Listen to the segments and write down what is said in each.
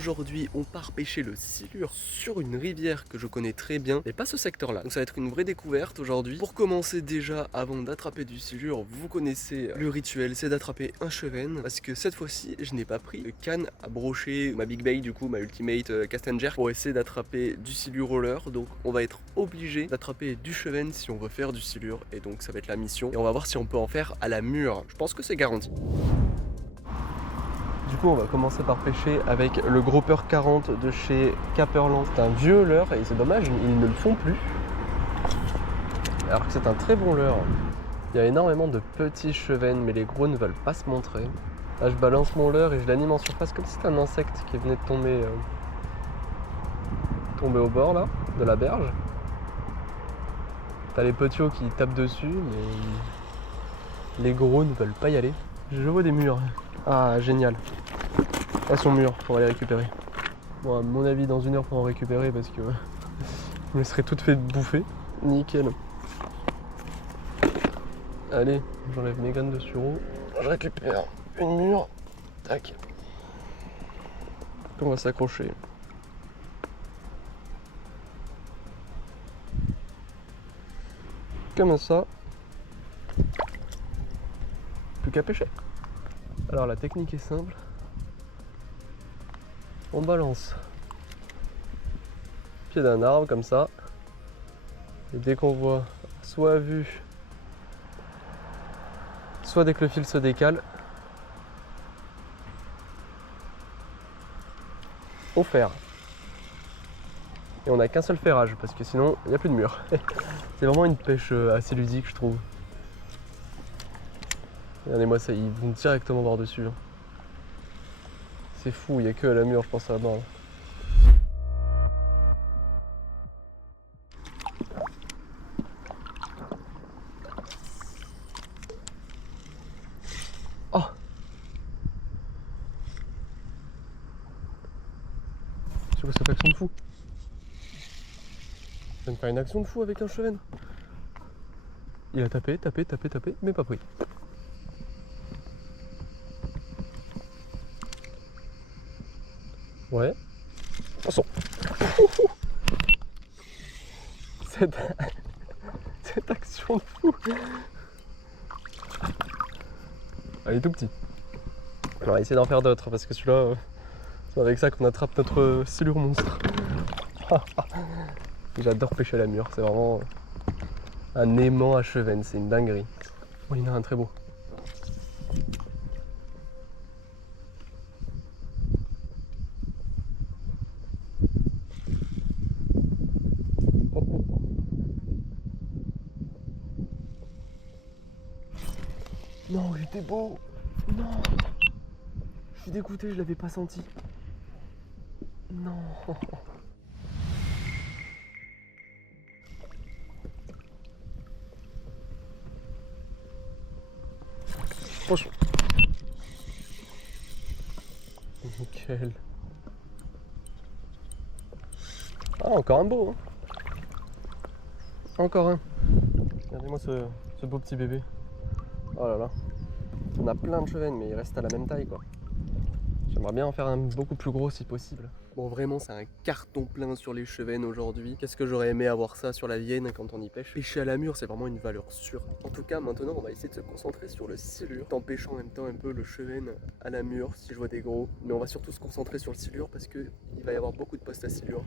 Aujourd'hui, on part pêcher le silure sur une rivière que je connais très bien, mais pas ce secteur-là. Donc ça va être une vraie découverte aujourd'hui. Pour commencer déjà, avant d'attraper du silure, vous connaissez le rituel, c'est d'attraper un chevenne. Parce que cette fois-ci, je n'ai pas pris de canne à brocher, ma big bait du coup, ma ultimate cast and jerk, pour essayer d'attraper du silure roller. Donc on va être obligé d'attraper du chevenne si on veut faire du silure. Et donc ça va être la mission. Et on va voir si on peut en faire à la mûre. Je pense que c'est garanti. Du coup, on va commencer par pêcher avec le Grouper 40 de chez Caperland. C'est un vieux leurre et c'est dommage, ils ne le font plus. Alors que c'est un très bon leurre. Il y a énormément de petits chevennes, mais les gros ne veulent pas se montrer. Là, je balance mon leurre et je l'anime en surface comme si c'était un insecte qui venait de tomber au bord là, de la berge. T'as les petits qui tapent dessus, mais les gros ne veulent pas y aller. Je vois des murs. Ah, génial. Elles sont mûres, on va les récupérer. Bon, à mon avis, dans une heure pour en récupérer parce que je me serais toutes fait bouffer. Nickel. Allez, j'enlève mes graines de sureau. Je récupère une mûre. Tac. On va s'accrocher. Comme ça. Plus qu'à pêcher. Alors la technique est simple. On balance pied d'un arbre comme ça. Et dès qu'on voit soit vue, soit dès que le fil se décale, on ferre. Et on n'a qu'un seul ferrage parce que sinon il n'y a plus de mur. C'est vraiment une pêche assez ludique, je trouve. Regardez-moi ça, ils vont directement voir dessus. C'est fou, il n'y a que à la mûre, je pense, à la barre. Oh! C'est quoi cette action de fou? Je viens de faire une action de fou avec un chevenne. Il a tapé, mais pas pris. Ouais. Attention. Cette action de fou. Elle est tout petit. On va essayer d'en faire d'autres parce que celui-là, c'est avec ça qu'on attrape notre silure monstre. J'adore pêcher à la mûre, c'est vraiment un aimant à chevenne, c'est une dinguerie. Oh, il y en a un très beau. Oh, oh, oh. Non, il était beau. Non. Je suis dégoûté, je l'avais pas senti. Non. Franchement. Nickel. Ah, encore un beau. Hein. Encore un. Regardez-moi ce beau petit bébé. Oh là là. On a plein de chevennes, mais il reste à la même taille, quoi. J'aimerais bien en faire un beaucoup plus gros si possible. Bon, vraiment, c'est un carton plein sur les chevennes aujourd'hui. Qu'est-ce que j'aurais aimé avoir ça sur la Vienne quand on y pêche. Pêcher à la mûre, c'est vraiment une valeur sûre. En tout cas, maintenant, on va essayer de se concentrer sur le silure, en pêchant en même temps un peu le chevenne à la mûre, si je vois des gros. Mais on va surtout se concentrer sur le silure parce qu'il va y avoir beaucoup de postes à silure.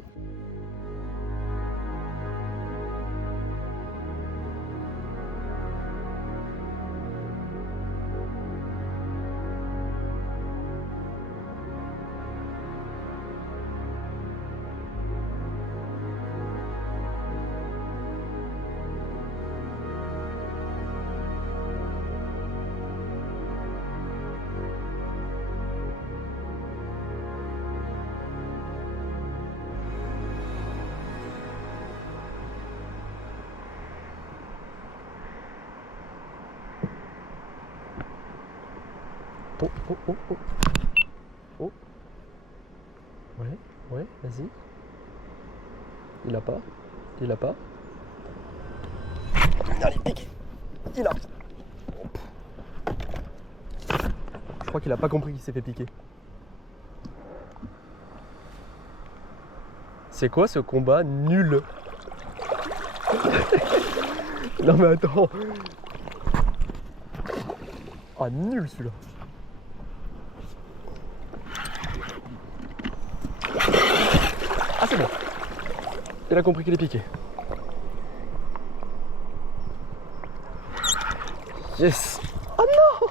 Oh, oh, oh, oh. Oh. Ouais, vas-y. Il a pas. Il a pas. Allez, pique. Il a. Je crois qu'il a pas compris qu'il s'est fait piquer. C'est quoi ce combat nul? Non mais attends. Ah nul celui-là. Ah c'est bon. Il a compris qu'il est piqué. Yes. Oh non.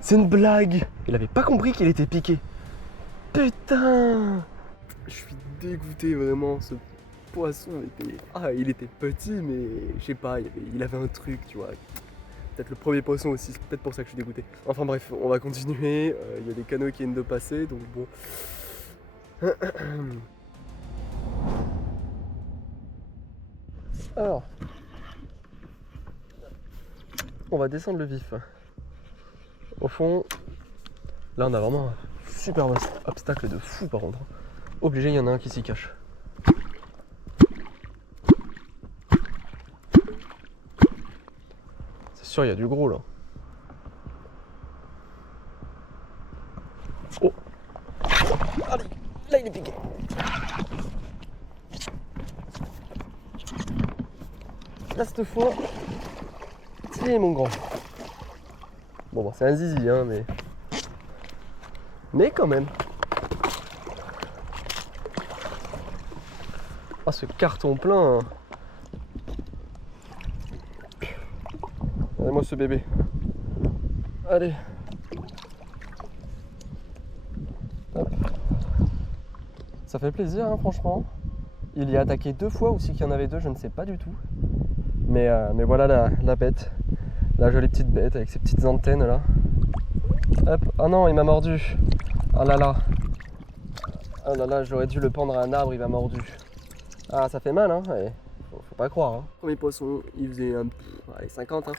C'est une blague. Il avait pas compris qu'il était piqué. Putain. Je suis dégoûté vraiment. Ce poisson était... Ah il était petit mais je sais pas, il avait un truc tu vois. Peut-être le premier poisson aussi, c'est peut-être pour ça que je suis dégoûté. Enfin bref, on va continuer. Il y a des canots qui viennent de passer donc bon. Alors, on va descendre le vif. Au fond, là on a vraiment un super obstacle de fou par contre. Obligé, il y en a un qui s'y cache. C'est sûr, il y a du gros là. Oh! Allez, là il est piqué. Là cette fois, tiens mon grand. Bon, c'est un zizi hein, mais quand même. Ah ce carton plein. Allez moi ce bébé. Allez. Hop. Ça fait plaisir hein, franchement. Il y a attaqué 2 fois ou si qu'il y en avait 2, je ne sais pas du tout. Mais voilà la bête. La jolie petite bête avec ses petites antennes là. Hop. Ah non, il m'a mordu. Ah là là. Ah là là, j'aurais dû le pendre à un arbre, il m'a mordu. Ah, ça fait mal, hein. Ouais. Faut pas croire. Hein. Premier poisson, il faisait allez, 50, hein.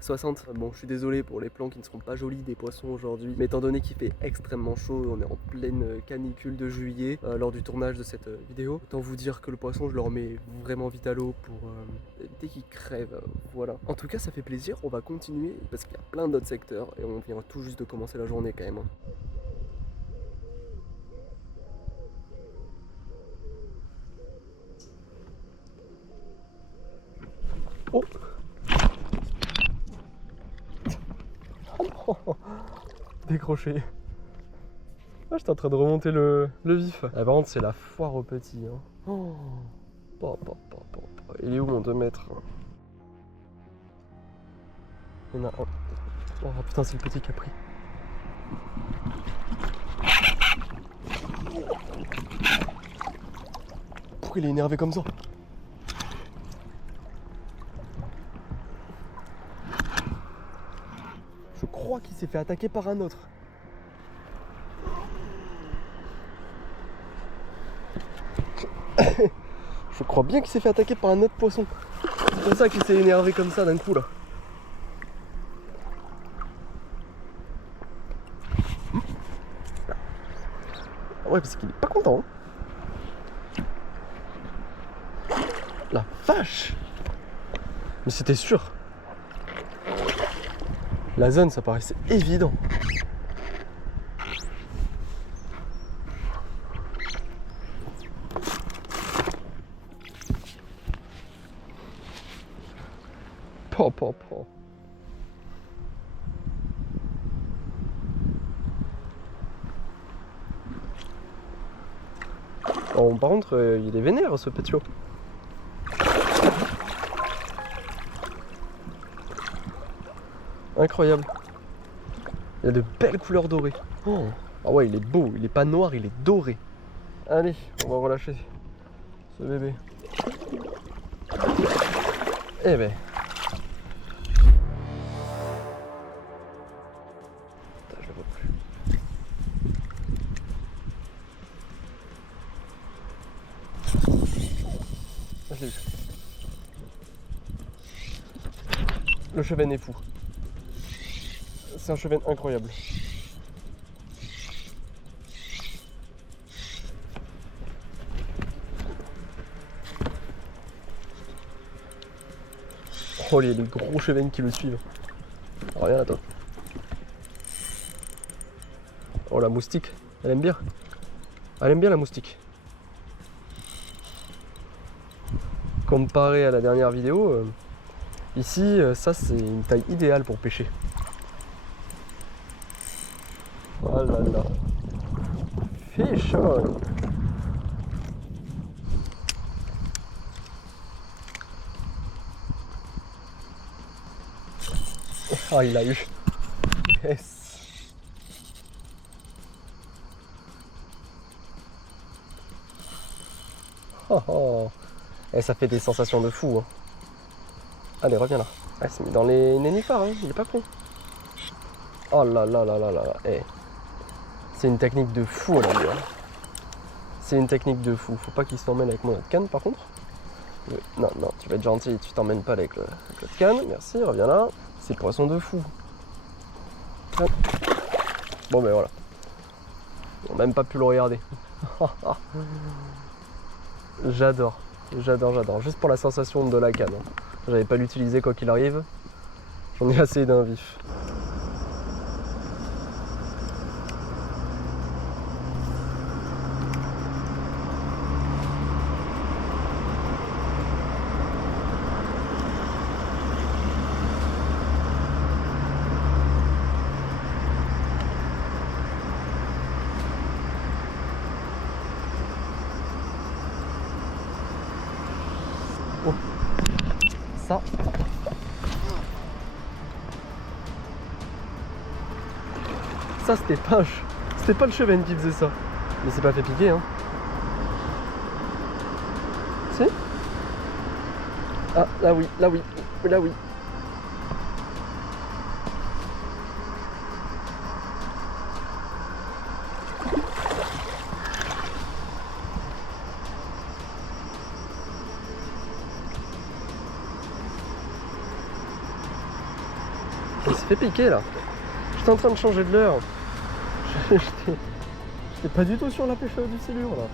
60. Bon, je suis désolé pour les plans qui ne seront pas jolis des poissons aujourd'hui. Mais étant donné qu'il fait extrêmement chaud, on est en pleine canicule de juillet lors du tournage de cette vidéo. Autant vous dire que le poisson, je le remets vraiment vite à l'eau pour éviter qu'il crève. Voilà. En tout cas, ça fait plaisir. On va continuer parce qu'il y a plein d'autres secteurs et on vient tout juste de commencer la journée quand même. Hein. Oh! Oh, décroché. Ah, j'étais en train de remonter le vif. Ah, par contre, c'est la foire aux petits. Hein. Oh. Il est où mon 2 mètres? Il y en a un. Oh putain, c'est le petit qui a pris. Pourquoi il est énervé comme ça? Je crois qu'il s'est fait attaquer par un autre. Je crois bien qu'il s'est fait attaquer par un autre poisson. C'est pour ça qu'il s'est énervé comme ça d'un coup là. Ouais, parce qu'il est pas content. Hein. La vache! Mais c'était sûr. La zone, ça paraissait évident. Po. Oh, par contre, il est vénère ce pétio. Incroyable. Il y a de belles couleurs dorées. Oh. Ah ouais, il est beau. Il est pas noir, il est doré. Allez, on va relâcher ce bébé. Eh ben. Putain, je le vois plus. Ah, je l'ai vu. Le chevenne est fou. C'est un chevenne incroyable. Oh, il y a des gros chevennes qui le suivent. Oh, regarde, attends. Oh, la moustique, elle aime bien. Elle aime bien la moustique. Comparé à la dernière vidéo, ici, ça c'est une taille idéale pour pêcher. Oh là là. Fish on. Ah, il l'a eu. Yes. Oh, oh. Et ça fait des sensations de fou. Hein. Allez, reviens là. Ah, c'est mis dans les nénuphars, hein. Il est pas con. Oh là là là là là là. Eh. C'est une technique de fou, là, lui. Hein. C'est une technique de fou. Faut pas qu'il s'emmène avec mon autre canne, par contre. Non, non, tu vas être gentil. Tu t'emmènes pas avec l'autre canne. Merci, reviens là. C'est le poisson de fou. Bon, ben voilà. On n'a même pas pu le regarder. J'adore. J'adore, j'adore. Juste pour la sensation de la canne. Hein. J'avais pas l'utiliser quoi qu'il arrive. J'en ai assez d'un vif. Oh. Ça. Ça c'était pas le chevenne qui faisait ça. Mais c'est pas fait piquer hein. Si? Ah là oui, là oui, là oui. Il s'est fait piquer là. J'étais en train de changer de l'heure. J'étais pas du tout sur la pêche du silure là.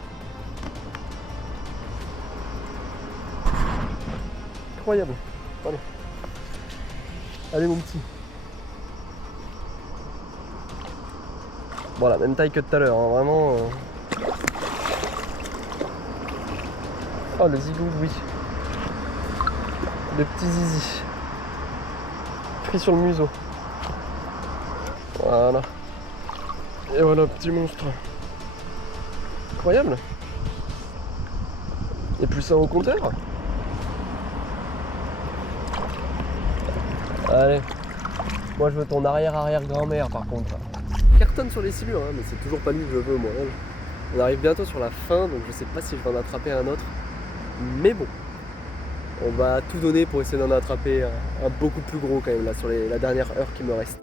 Incroyable. Allez. Allez mon petit. Voilà, même taille que tout à l'heure, hein, vraiment. Oh le zigou, oui. Le petit zizi. Pris sur le museau. Voilà. Et voilà, petit monstre. Incroyable. Et plus ça au compteur. Allez. Moi je veux ton arrière-arrière-grand-mère par contre. Cartonne sur les silures, hein, mais c'est toujours pas lui que je veux moi. On arrive bientôt sur la fin, donc je sais pas si je vais en attraper un autre. Mais bon. On va tout donner pour essayer d'en attraper un beaucoup plus gros quand même là sur la dernière heure qui me reste.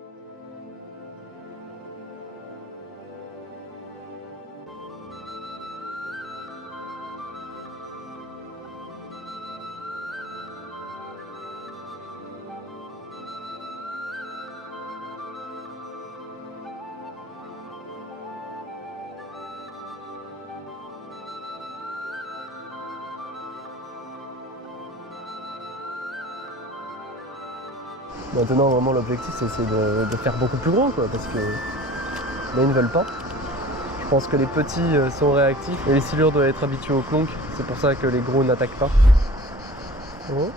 Maintenant vraiment l'objectif c'est essayer de faire beaucoup plus gros quoi, parce que là ils ne veulent pas. Je pense que les petits sont réactifs et les silures doivent être habitués au clonk, c'est pour ça que les gros n'attaquent pas. Oh.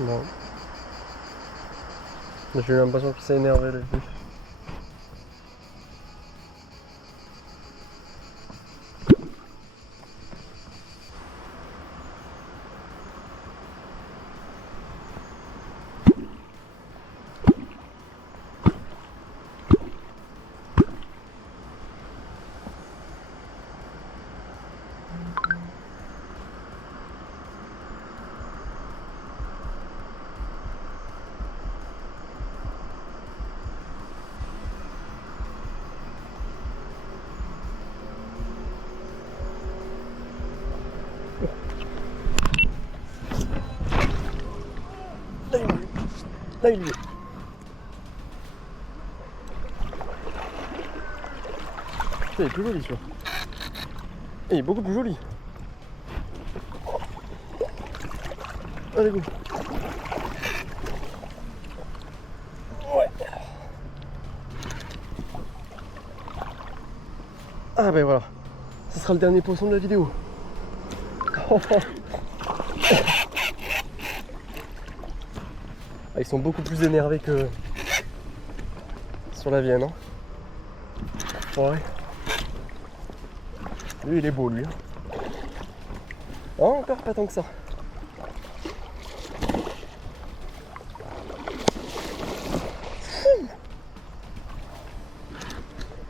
Non. J'ai eu l'impression qu'il s'est énervé le vif. Là il y est. Putain, il est plus joli celui-là. Il est beaucoup plus joli. Allez go. Ouais. Ah ben voilà, ce sera le dernier poisson de la vidéo. Ah, ils sont beaucoup plus énervés que sur la Vienne. Hein. Ouais. Lui il est beau lui. Oh, encore pas tant que ça.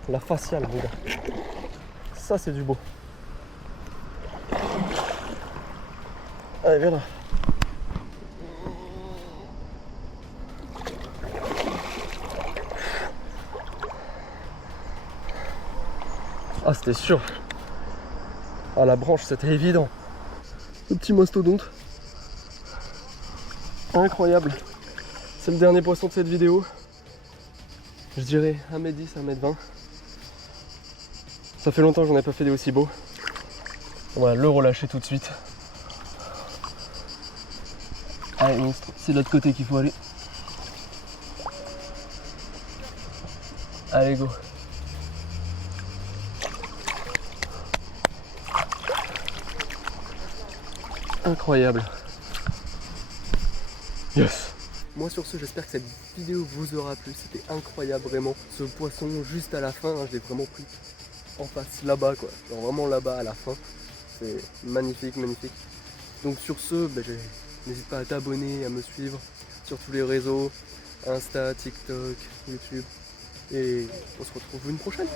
La faciale, mon gars. Ça, c'est du beau. Allez, viens là. Ah, c'était sûr. Ah, la branche, c'était évident. Le petit mastodonte. Incroyable. C'est le dernier poisson de cette vidéo. Je dirais 1m10, 1m20. Ça fait longtemps que j'en ai pas fait des aussi beaux. On va le relâcher tout de suite. Allez, c'est de l'autre côté qu'il faut aller. Allez, go. Incroyable. Yes. Moi sur ce, j'espère que cette vidéo vous aura plu. C'était incroyable vraiment. Ce poisson juste à la fin, hein, je l'ai vraiment pris en face là-bas quoi. Genre vraiment là-bas à la fin. C'est magnifique, magnifique. Donc sur ce, n'hésite pas à t'abonner, à me suivre sur tous les réseaux, Insta, TikTok, YouTube. Et on se retrouve une prochaine.